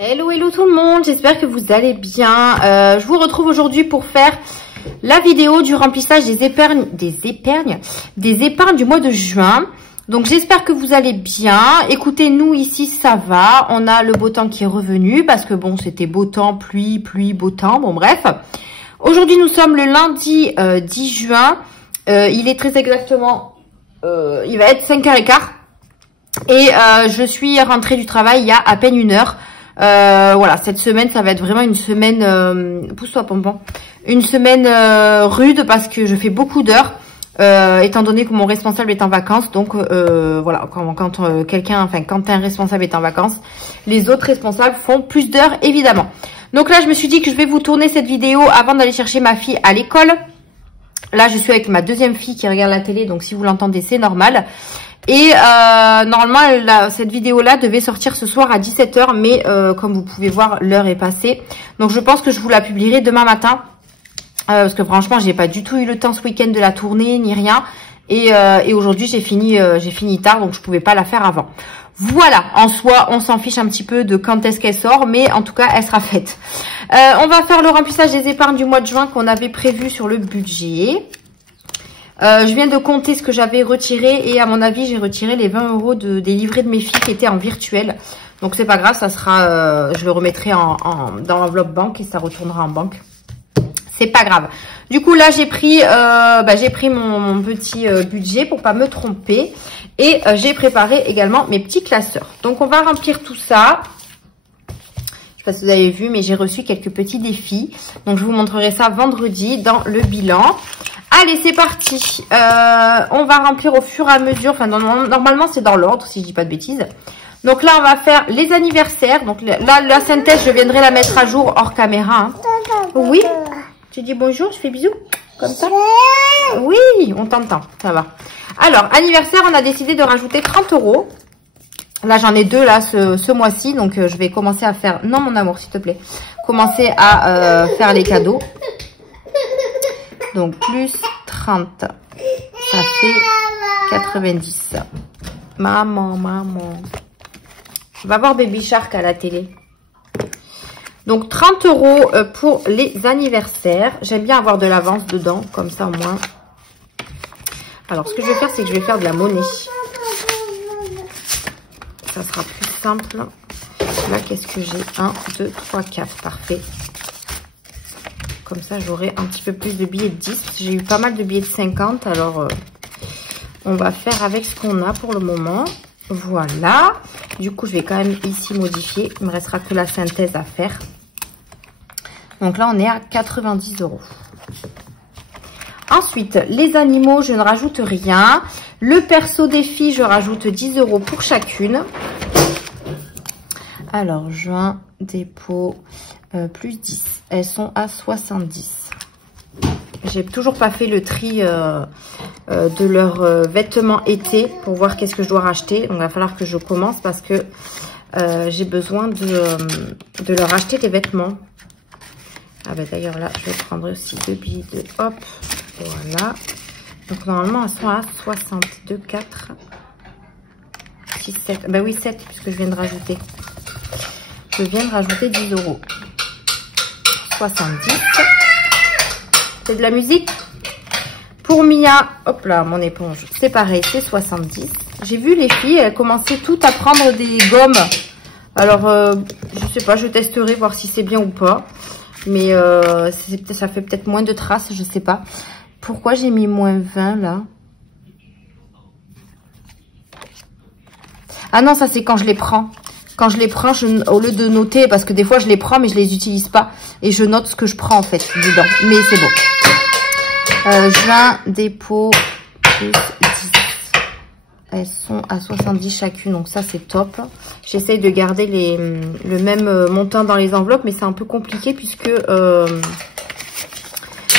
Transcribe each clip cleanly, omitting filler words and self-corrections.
Hello hello tout le monde, j'espère que vous allez bien. Je vous retrouve aujourd'hui pour faire la vidéo du remplissage des épargnes du mois de juin. Donc j'espère que vous allez bien. Écoutez, nous ici ça va, on a le beau temps qui est revenu parce que bon c'était beau temps, pluie, beau temps, bon bref. Aujourd'hui nous sommes le lundi 10 juin, il est très exactement, il va être 5h15 et je suis rentrée du travail il y a à peine 1 heure. Voilà, cette semaine ça va être vraiment une semaine pousse-toi pompon, une semaine rude parce que je fais beaucoup d'heures étant donné que mon responsable est en vacances. Donc voilà, quand un responsable est en vacances, les autres responsables font plus d'heures évidemment. Donc là je me suis dit que je vais vous tourner cette vidéo avant d'aller chercher ma fille à l'école. Là je suis avec ma deuxième fille qui regarde la télé, donc si vous l'entendez c'est normal. Et normalement, cette vidéo-là devait sortir ce soir à 17 h, mais comme vous pouvez voir, l'heure est passée. Donc, je pense que je vous la publierai demain matin. Parce que franchement, j'ai pas du tout eu le temps ce week-end de la tourner, ni rien. Et aujourd'hui, j'ai fini tard, donc je pouvais pas la faire avant. Voilà, en soi, on s'en fiche un petit peu de quand est-ce qu'elle sort, mais en tout cas, elle sera faite. On va faire le remplissage des épargnes du mois de juin qu'on avait prévu sur le budget. Je viens de compter ce que j'avais retiré et à mon avis, j'ai retiré les 20 € des livrets de mes filles qui étaient en virtuel. Donc, c'est pas grave, ça sera, je le remettrai dans l'enveloppe banque et ça retournera en banque. C'est pas grave. Du coup, là, j'ai pris mon petit budget pour pas me tromper et j'ai préparé également mes petits classeurs. Donc, on va remplir tout ça. Je sais pas si vous avez vu, mais j'ai reçu quelques petits défis. Donc, je vous montrerai ça vendredi dans le bilan. Allez, c'est parti. On va remplir au fur et à mesure. Enfin, normalement, c'est dans l'ordre, si je dis pas de bêtises. Donc là, on va faire les anniversaires. Donc là, la synthèse, je viendrai la mettre à jour hors caméra. Hein. Oui. Tu dis bonjour, je fais bisous. Comme ça. Oui, on t'entend. Ça va. Alors, anniversaire, on a décidé de rajouter 30 €. Là, j'en ai 2 là ce mois-ci. Donc, je vais commencer à faire... Non, mon amour, s'il te plaît. Commencer à faire les cadeaux. Donc, plus 30, ça fait 90. Maman. Va voir Baby Shark à la télé. Donc, 30 € pour les anniversaires. J'aime bien avoir de l'avance dedans, comme ça au moins. Alors, ce que je vais faire, c'est que je vais faire de la monnaie. Ça sera plus simple. Là, qu'est-ce que j'ai? 1, 2, 3, 4. Parfait. Comme ça, j'aurai un petit peu plus de billets de 10. J'ai eu pas mal de billets de 50. Alors, on va faire avec ce qu'on a pour le moment. Voilà. Du coup, je vais quand même ici modifier. Il me restera que la synthèse à faire. Donc là, on est à 90 €. Ensuite, les animaux, je ne rajoute rien. Le perso des filles, je rajoute 10 € pour chacune. Alors, juin, dépôt... plus 10. Elles sont à 70. J'ai toujours pas fait le tri de leurs vêtements été pour voir qu'est-ce que je dois racheter. Donc, il va falloir que je commence parce que j'ai besoin de leur acheter des vêtements. Ah ben d'ailleurs là, je vais prendre aussi 2 billets de hop. Voilà. Donc, normalement, elles sont à 60. 2, 4, 6, 7. Ben oui, 7 puisque je viens de rajouter. Je viens de rajouter 10 €. 70. C'est de la musique. Pour Mia, hop là, mon éponge, c'est pareil, c'est 70. J'ai vu les filles, elles commençaient toutes à prendre des gommes. Alors, je sais pas, je testerai, voir si c'est bien ou pas. Mais ça fait peut-être moins de traces, je sais pas. Pourquoi j'ai mis moins 20 là? Ah non, ça c'est quand je les prends. Quand je les prends, au lieu de noter, parce que des fois je les prends mais je les utilise pas. Et je note ce que je prends en fait dedans. Mais c'est bon. Juin, dépôt, plus 10. Elles sont à 70 chacune, donc ça c'est top. J'essaye de garder le même montant dans les enveloppes, mais c'est un peu compliqué puisque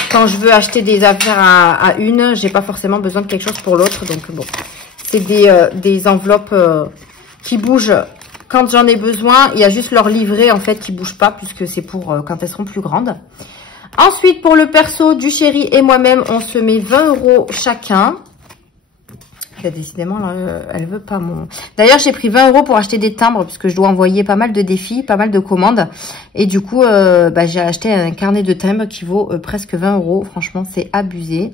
quand je veux acheter des affaires à une, j'ai pas forcément besoin de quelque chose pour l'autre. Donc bon, c'est des enveloppes qui bougent. Quand j'en ai besoin, il y a juste leur livret en fait qui bouge pas puisque c'est pour quand elles seront plus grandes. Ensuite, pour le perso du chéri et moi-même, on se met 20 € chacun. Là, décidément, là, elle veut pas mon... D'ailleurs, j'ai pris 20 € pour acheter des timbres, puisque je dois envoyer pas mal de défis, pas mal de commandes. Et du coup, j'ai acheté un carnet de timbres qui vaut presque 20 €. Franchement, c'est abusé.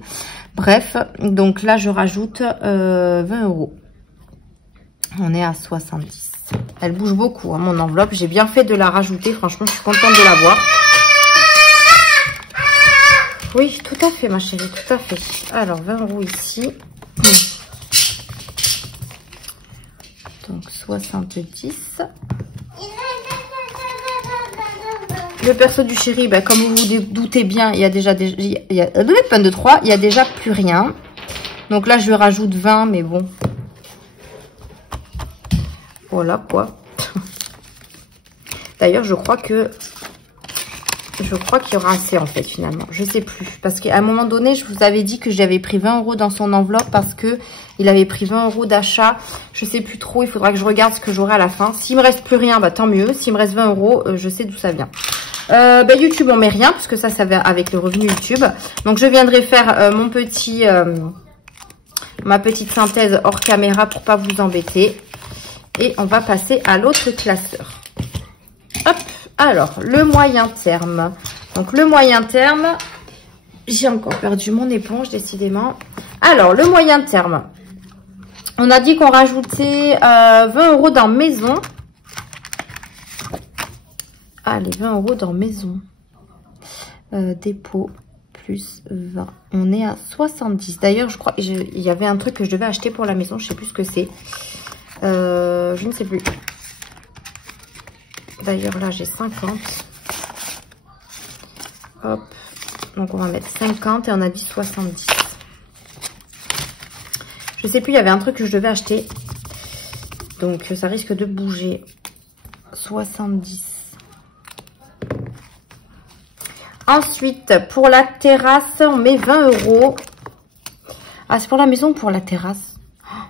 Bref, donc là, je rajoute 20 €. On est à 70. Elle bouge beaucoup, hein, mon enveloppe. J'ai bien fait de la rajouter. Franchement, je suis contente de l'avoir. Oui, tout à fait, ma chérie, tout à fait. Alors, 20 € ici. Donc 70. Le perso du chéri, ben, comme vous vous doutez bien, il y a déjà il y a 22,3, il y a déjà plus rien. Donc là, je lui rajoute 20, mais bon. Voilà quoi. D'ailleurs, je crois qu'il y aura assez en fait finalement. Je sais plus. Parce qu'à un moment donné, je vous avais dit que j'avais pris 20 € dans son enveloppe parce que il avait pris 20 € d'achat. Je sais plus trop. Il faudra que je regarde ce que j'aurai à la fin. S'il me reste plus rien, bah tant mieux. S'il me reste 20 €, je sais d'où ça vient. YouTube, on met rien parce que ça va avec le revenu YouTube. Donc je viendrai faire ma petite synthèse hors caméra pour pas vous embêter. Et on va passer à l'autre classeur. Hop. Alors, le moyen terme. Donc, le moyen terme, j'ai encore perdu mon éponge, décidément. Alors, le moyen terme. On a dit qu'on rajoutait 20 € dans maison. Allez, 20 € dans maison. Dépôt plus 20. On est à 70. D'ailleurs, je crois qu'il y avait un truc que je devais acheter pour la maison. Je ne sais plus ce que c'est. Je ne sais plus. D'ailleurs, là, j'ai 50. Hop. Donc, on va mettre 50 et on a dit 70. Je sais plus, il y avait un truc que je devais acheter. Donc, ça risque de bouger. 70. Ensuite, pour la terrasse, on met 20 €. Ah, c'est pour la maison ou pour la terrasse?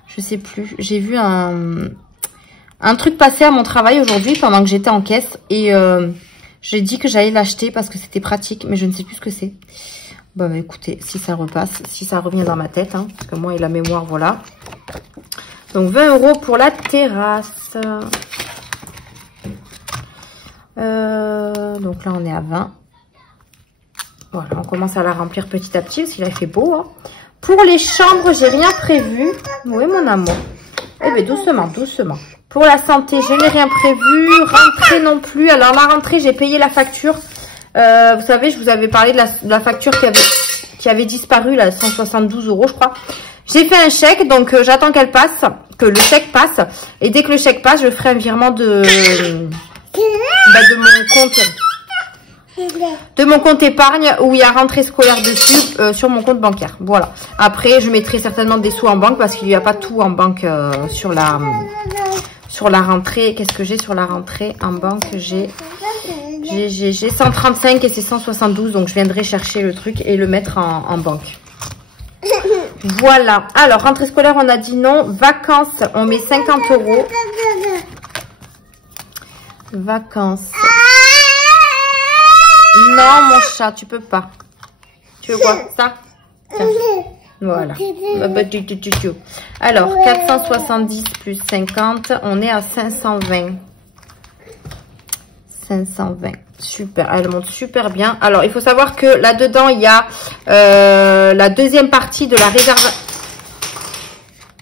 Je sais plus. J'ai vu un truc passer à mon travail aujourd'hui pendant que j'étais en caisse. Et j'ai dit que j'allais l'acheter parce que c'était pratique. Mais je ne sais plus ce que c'est. Bah écoutez, si ça repasse, si ça revient dans ma tête. Hein, parce que moi et la mémoire, voilà. Donc 20 € pour la terrasse. Donc là, on est à 20. Voilà, on commence à la remplir petit à petit parce qu'il a fait beau. Hein. Pour les chambres, j'ai rien prévu. Oui, mon amour. Eh bien, doucement, doucement. Pour la santé, je n'ai rien prévu. Rentrée non plus. Alors, la rentrée, j'ai payé la facture. Vous savez, je vous avais parlé de la facture qui avait disparu, là, 172 €, je crois. J'ai fait un chèque, donc j'attends qu'elle passe, que le chèque passe. Et dès que le chèque passe, je ferai un virement de mon compte épargne où il y a rentrée scolaire dessus sur mon compte bancaire. Voilà. Après, je mettrai certainement des sous en banque parce qu'il n'y a pas tout en banque sur la rentrée. Qu'est-ce que j'ai sur la rentrée en banque? J'ai 135 et c'est 172. Donc, je viendrai chercher le truc et le mettre en banque. Voilà. Alors, rentrée scolaire, on a dit non. Vacances, on met 50 €. Vacances. Non, mon chat, tu peux pas. Tu veux quoi? Ça? Tiens. Voilà. Alors, 470 plus 50, on est à 520. 520. Super, elle monte super bien. Alors, il faut savoir que là-dedans, il y a la deuxième partie de la réservation.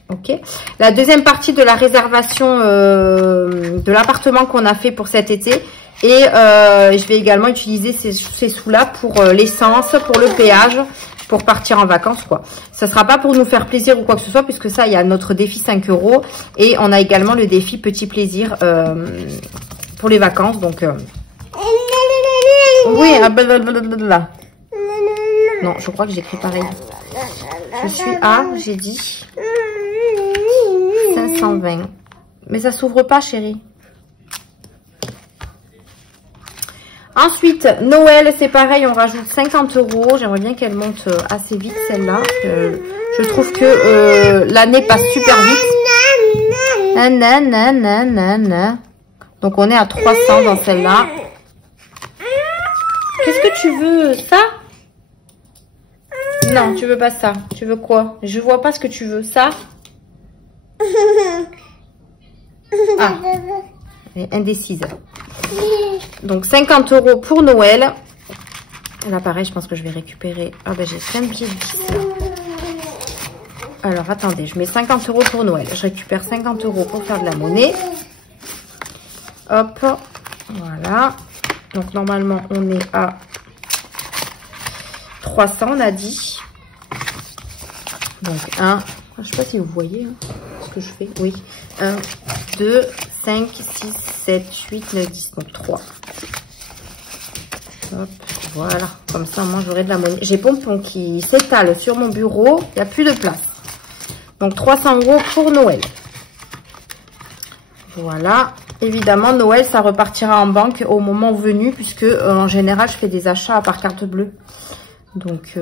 Ok. La deuxième partie de la réservation de l'appartement qu'on a fait pour cet été. Et je vais également utiliser ces sous-là pour l'essence, pour le péage, pour partir en vacances, quoi. Ça sera pas pour nous faire plaisir ou quoi que ce soit, puisque ça, il y a notre défi 5 €. Et on a également le défi petit plaisir pour les vacances. Donc, oui, blablabla. Non, je crois que j'écris pareil. Je suis à, j'ai dit, 520. Mais ça s'ouvre pas, chérie. Ensuite, Noël, c'est pareil, on rajoute 50 €. J'aimerais bien qu'elle monte assez vite, celle-là. Je trouve que l'année passe super vite. Donc, on est à 300 dans celle-là. Qu'est-ce que tu veux? Ça? Non, tu veux pas ça. Tu veux quoi? Je vois pas ce que tu veux. Ça? Ah, elle est indécise. Donc 50 € pour Noël. Là pareil, je pense que je vais récupérer. Ah ben j'ai 5 billets de 10. Alors attendez, je mets 50 € pour Noël. Je récupère 50 € pour faire de la monnaie. Hop, voilà. Donc normalement on est à 300, on a dit. Donc 1, je sais pas si vous voyez hein, ce que je fais. Oui. 1, 2, 5, 6, 7, 8, 9, 10. Donc 3. Hop, voilà. Comme ça, moi j'aurai de la monnaie. J'ai Pompon qui s'étale sur mon bureau. Il n'y a plus de place. Donc 300 € pour Noël. Voilà. Évidemment, Noël, ça repartira en banque au moment venu, puisque en général, je fais des achats par carte bleue. Donc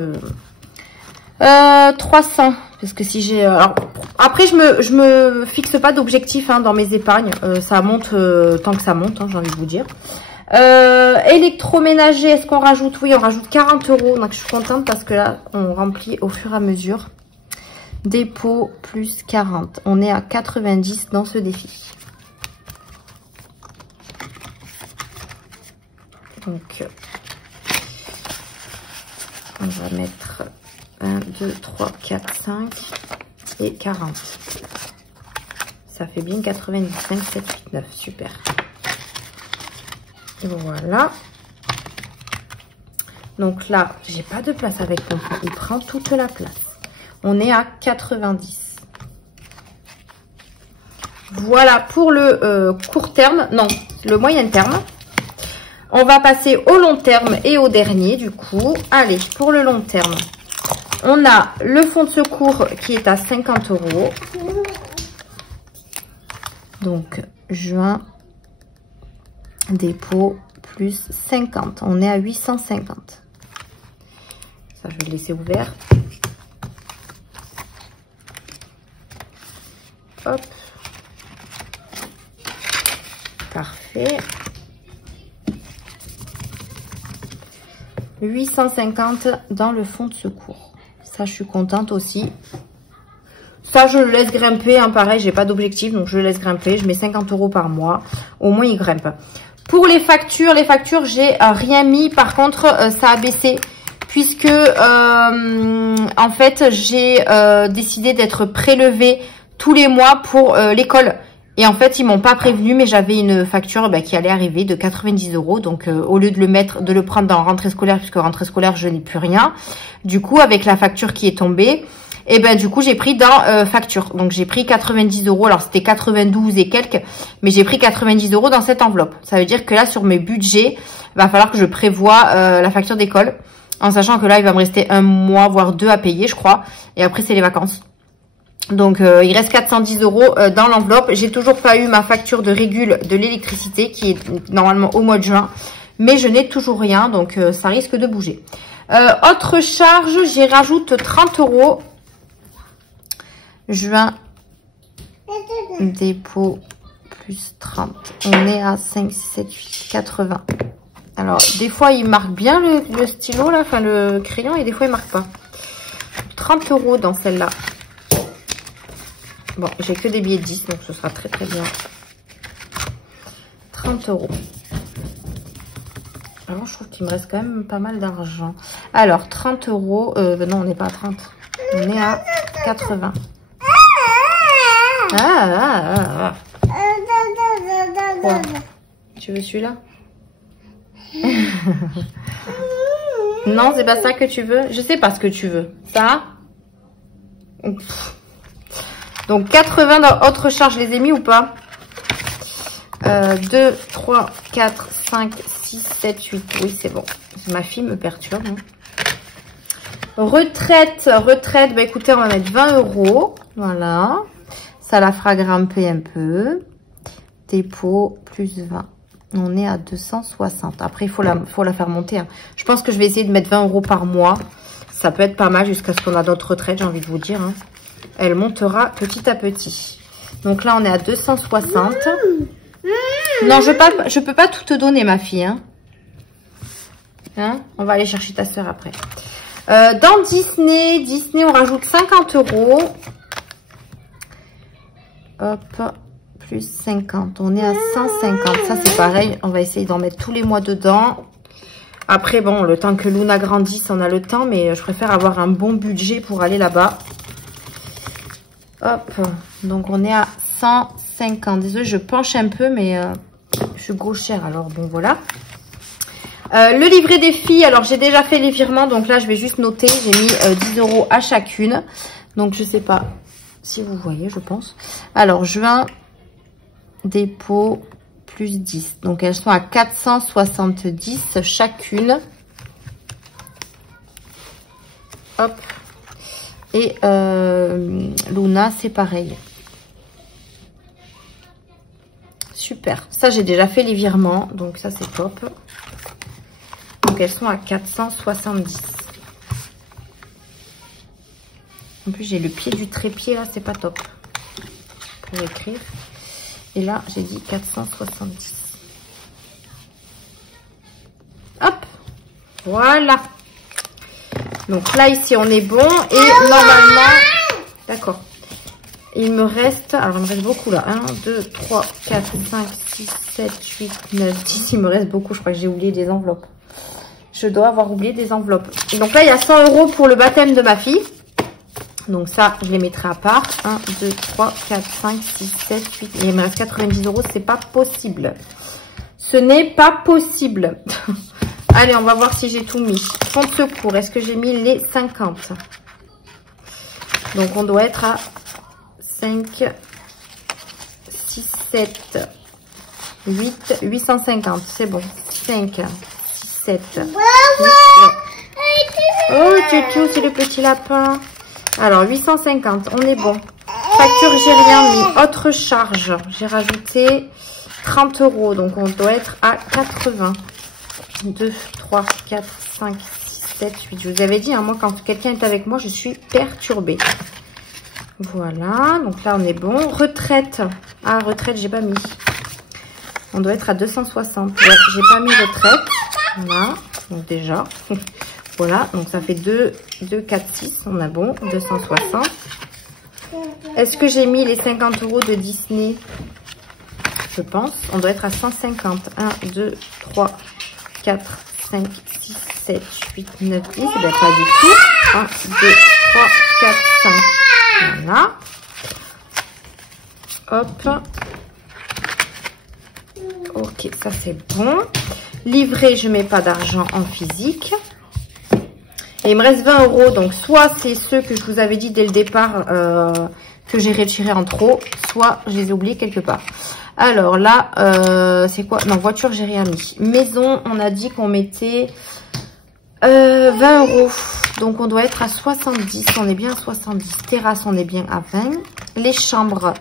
300. Parce que si j'ai... après, je me fixe pas d'objectif hein, dans mes épargnes. Ça monte tant que ça monte, hein, j'ai envie de vous dire. Électroménager, est-ce qu'on rajoute? Oui, on rajoute 40 €. Donc, je suis contente parce que là, on remplit au fur et à mesure. Dépôt plus 40. On est à 90 dans ce défi. Donc, on va mettre 1, 2, 3, 4, 5 et 40. Ça fait bien 95, 7, 8, 9. Super. Voilà. Donc là, j'ai pas de place avec Pompon. Il prend toute la place. On est à 90. Voilà pour le court terme. Non, le moyen terme. On va passer au long terme et au dernier du coup. Allez, pour le long terme, on a le fonds de secours qui est à 50 €. Donc, juin, dépôt plus 50. On est à 850. Ça, je vais le laisser ouvert. Hop. Parfait. 850 dans le fonds de secours. Ça, je suis contente aussi. Ça, je le laisse grimper. Hein, pareil, j'ai pas d'objectif, donc je le laisse grimper. Je mets 50 € par mois. Au moins, il grimpe. Pour les factures, j'ai rien mis. Par contre, ça a baissé. Puisque, en fait, j'ai décidé d'être prélevée tous les mois pour l'école. Et en fait, ils m'ont pas prévenu, mais j'avais une facture qui allait arriver de 90 €. Donc, au lieu de le prendre dans rentrée scolaire, puisque rentrée scolaire, je n'ai plus rien. Du coup, avec la facture qui est tombée, et ben du coup, j'ai pris dans facture. Donc, j'ai pris 90 €. Alors, c'était 92 et quelques, mais j'ai pris 90 € dans cette enveloppe. Ça veut dire que là, sur mes budgets, il va falloir que je prévoie la facture d'école. En sachant que là, il va me rester 1 mois, voire 2 à payer, je crois. Et après, c'est les vacances. Donc, il reste 410 € dans l'enveloppe. J'ai toujours pas eu ma facture de régule de l'électricité qui est normalement au mois de juin. Mais je n'ai toujours rien, donc ça risque de bouger. Autre charge, j'y rajoute 30 €. Juin, dépôt plus 30. On est à 5, 7, 8, 80. Alors, des fois, il marque bien le stylo, là, enfin le crayon, et des fois, il marque pas. 30 € dans celle-là. Bon, j'ai que des billets de 10, donc ce sera très très bien. 30 €. Alors, je trouve qu'il me reste quand même pas mal d'argent. Alors, 30 €. Non, on n'est pas à 30. On est à 80. Quoi? Tu veux celui-là? Non, c'est pas ça que tu veux. Je sais pas ce que tu veux. Ça? Donc 80 dans autre charge, les ai mis ou pas? 2, 3, 4, 5, 6, 7, 8. Oui, c'est bon. Ma fille me perturbe. Hein. Retraite. Bah écoutez, on va mettre 20 €. Voilà. Ça la fera grimper un peu. Dépôt plus 20. On est à 260. Après, il faut la faire monter. Hein. Je pense que je vais essayer de mettre 20 € par mois. Ça peut être pas mal jusqu'à ce qu'on a d'autres retraites, j'ai envie de vous dire. Hein. Elle montera petit à petit. Donc là, on est à 260. Non, je peux pas tout te donner, ma fille. Hein, on va aller chercher ta soeur après. Dans Disney, on rajoute 50 €. hop, plus 50. On est à 150. Ça, c'est pareil. On va essayer d'en mettre tous les mois dedans. Après, bon, le temps que Luna grandisse, on a le temps. Mais je préfère avoir un bon budget pour aller là-bas. Hop. Donc, on est à 150. Désolée, je penche un peu, mais je suis gauchère. Alors, bon, voilà. Le livret des filles. Alors, j'ai déjà fait les virements. Donc là, je vais juste noter. J'ai mis 10 € à chacune. Donc, je sais pas si vous voyez, je pense. Alors, juin... dépôt plus 10, donc elles sont à 470 chacune. Hop. Et Luna, c'est pareil. Super, ça j'ai déjà fait les virements, donc ça c'est top. Donc elles sont à 470. En plus j'ai le pied du trépied là, c'est pas top pour écrire. Et là, j'ai dit 470. Hop. Voilà. Donc là, ici, on est bon. Et normalement... D'accord. Il me reste... Alors, il me reste beaucoup là. 1, 2, 3, 4, 5, 6, 7, 8, 9, 10. Il me reste beaucoup. Je crois que j'ai oublié des enveloppes. Je dois avoir oublié des enveloppes. Et donc là, il y a 100 € pour le baptême de ma fille. Donc ça, je les mettrai à part. 1, 2, 3, 4, 5, 6, 7, 8. Et il me reste 90 €. C'est pas possible. Ce n'est pas possible. Allez, on va voir si j'ai tout mis. Fonds de secours. Est-ce que j'ai mis les 50? Donc, on doit être à 5, 6, 7, 8, 850. C'est bon. 5, 6, 7, 8. Oh, Tutu, c'est le petit lapin. Alors, 850, on est bon. Facture, j'ai rien mis. Autre charge, j'ai rajouté 30 €. Donc, on doit être à 80. 2, 3, 4, 5, 6, 7, 8. Je vous avais dit, hein, moi, quand quelqu'un est avec moi, je suis perturbée. Voilà. Donc là, on est bon. Retraite. Ah, retraite, j'ai pas mis. On doit être à 260. Ouais, j'ai pas mis retraite. Voilà. Donc, déjà... Voilà, donc ça fait 2, 4, 6, on a bon, 260. Est-ce que j'ai mis les 50 € de Disney? Je pense. On doit être à 150. 1, 2, 3, 4, 5, 6, 7, 8, 9, 10. Eh bien, pas du tout. 1, 2, 3, 4, 5. Voilà. Hop. Ok, ça c'est bon. Livret, je mets pas d'argent en physique. Et il me reste 20 €. Donc, soit c'est ceux que je vous avais dit dès le départ que j'ai retirés en trop, soit je les ai oubliés quelque part. Alors là, c'est quoi? Non, voiture, j'ai rien mis. Maison, on a dit qu'on mettait 20 €. Donc, on doit être à 70. On est bien à 70. Terrasse, on est bien à 20. Les chambres,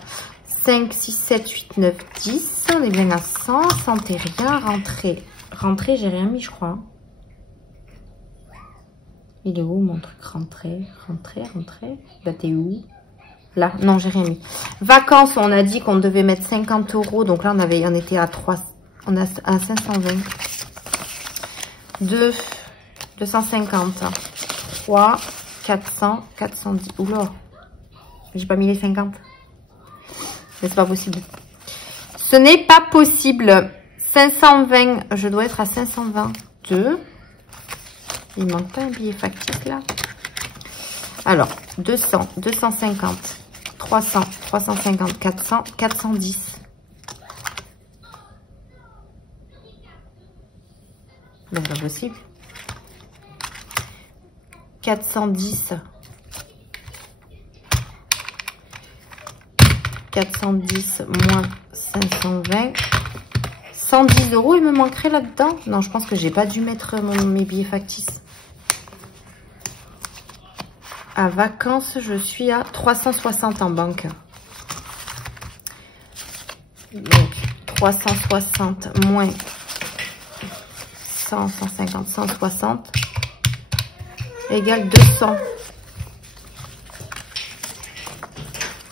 5, 6, 7, 8, 9, 10. On est bien à 100. Santé, rien. Rentrée. Rentrée, j'ai rien mis, je crois. Il est où mon truc? Rentrée. Là, t'es où? Là, non, j'ai rien mis. Vacances, on a dit qu'on devait mettre 50 €. Donc là, on était à 3. On est à 520. 2, 250. 3, 400, 410. Oula. J'ai pas mis les 50. Mais c'est pas possible. Ce n'est pas possible. 520. Je dois être à 522. Il manque pas un billet factice là. Alors, 200, 250, 300, 350, 400, 410. C'est pas possible. 410. 410 moins 520. 110 €, il me manquerait là-dedans. Non, je pense que j'ai pas dû mettre mes billets factices. À vacances, je suis à 360 en banque. Donc, 360 moins 100, 150, 160 égale 200.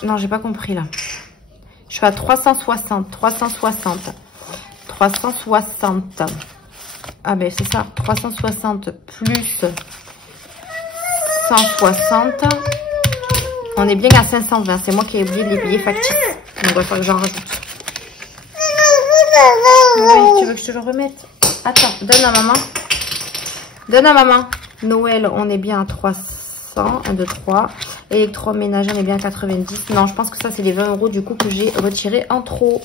Non, j'ai pas compris là. Je suis à 360, 360. 360. Ah ben c'est ça. 360 plus 160. On est bien à 520. C'est moi qui ai oublié les billets factices. Donc, il va falloir que j'en rajoute. Oui, tu veux que je te le remette? Attends, donne à maman. Donne à maman. Noël, on est bien à 300. 1, 2, 3. Électroménager, on est bien à 90. Non, je pense que ça, c'est les 20 € du coup que j'ai retiré en trop.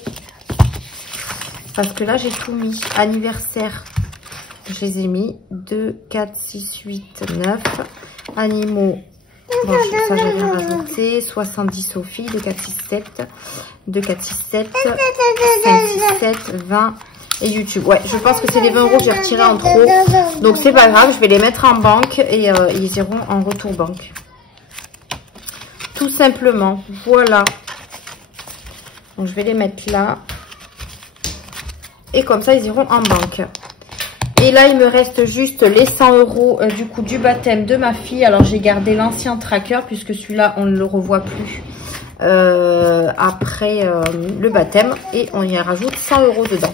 Parce que là, j'ai tout mis. Anniversaire, je les ai mis. 2, 4, 6, 8, 9. Animaux, bon, ça, j'avais rajouté. 70 Sophie. 2, 4, 6, 7. 2, 4, 6, 7. 5, 6, 7. 20. Et YouTube. Ouais, je pense que c'est les 20 € que j'ai retiré en trop. Donc, c'est pas grave. Je vais les mettre en banque et ils iront en retour banque. Tout simplement. Voilà. Donc, je vais les mettre là. Et comme ça, ils iront en banque. Et là, il me reste juste les 100 € du coup du baptême de ma fille. Alors, j'ai gardé l'ancien tracker puisque celui-là, on ne le revoit plus après le baptême. Et on y rajoute 100 € dedans.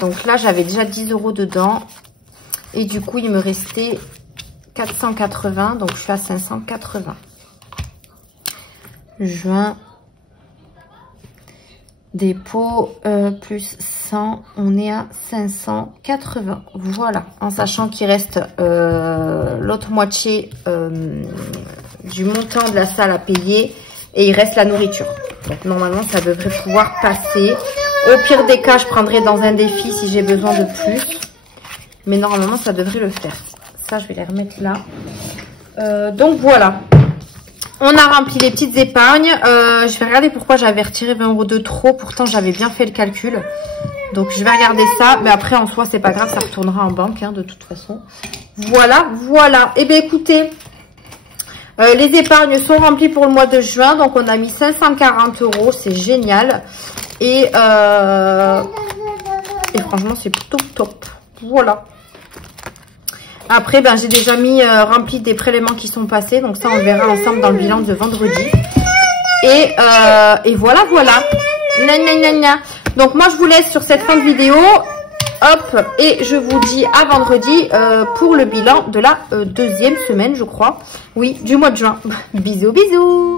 Donc là, j'avais déjà 10 € dedans. Et du coup, il me restait 480. Donc, je suis à 580. Juin. Dépôt plus 100, on est à 580. Voilà, en sachant qu'il reste l'autre moitié du montant de la salle à payer et il reste la nourriture. Donc normalement, ça devrait pouvoir passer. Au pire des cas, je prendrai dans un défi si j'ai besoin de plus. Mais normalement, ça devrait le faire. Ça, je vais les remettre là. Donc voilà. On a rempli les petites épargnes. Je vais regarder pourquoi j'avais retiré 20 € de trop. Pourtant, j'avais bien fait le calcul. Donc, je vais regarder ça. Mais après, en soi, c'est pas grave. Ça retournera en banque, hein, de toute façon. Voilà, voilà. Eh bien, écoutez, les épargnes sont remplies pour le mois de juin. Donc, on a mis 540 €. C'est génial. Et franchement, c'est plutôt top. Voilà. Après, ben, j'ai déjà mis rempli des prélèvements qui sont passés. Donc ça, on le verra ensemble dans le bilan de vendredi. Et voilà, voilà. Donc moi, je vous laisse sur cette fin de vidéo. Hop. Et je vous dis à vendredi pour le bilan de la deuxième semaine, je crois. Oui, du mois de juin. Bisous, bisous.